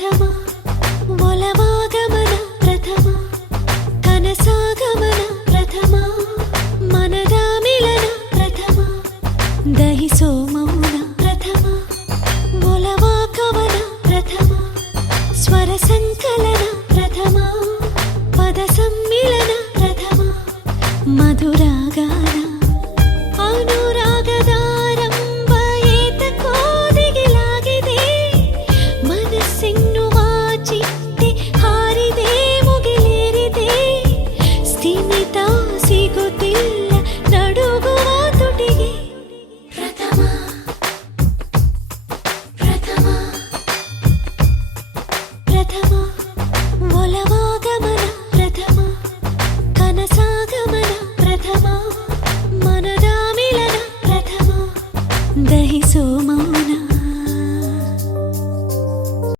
ಪ್ರಥಮ ಒಲವಾಗಮನ ಪ್ರಥಮ ಕನಸಾಗಮನ ಪ್ರಥಮ ಮನದ ಮಿಲನ ಪ್ರಥಮ ದಹಿಸೋ ಮೌನ ಪ್ರಥಮ ಒಲವಾ ಕವನ ಪ್ರಥಮ ಸ್ವರ ಸಂಕಲನ ಪ್ರಥಮ ಪದ ಸಮ್ಮಿಲನ ಪ್ರಥಮ ಮಧುರಾಗಾನ ಅನುರಾಗದಾರಂಭ ಏತಕೋದಿಗಿಲಾಗಿದೆ ಮನಸ್ಸೆನ್ನುವ ಚಿಟ್ಟೆ ಹಾರಿದೆ ಮುಗಿಲೇರಿದೆ ಸ್ಥಿಮಿತ ಸಿಗುತ್ತಿಲ್ಲ ನಡುಗುವ ತುಟಿಗೆ ಪ್ರಥಮ ಪ್ರಥಮ ಪ್ರಥಮ ಒಲವ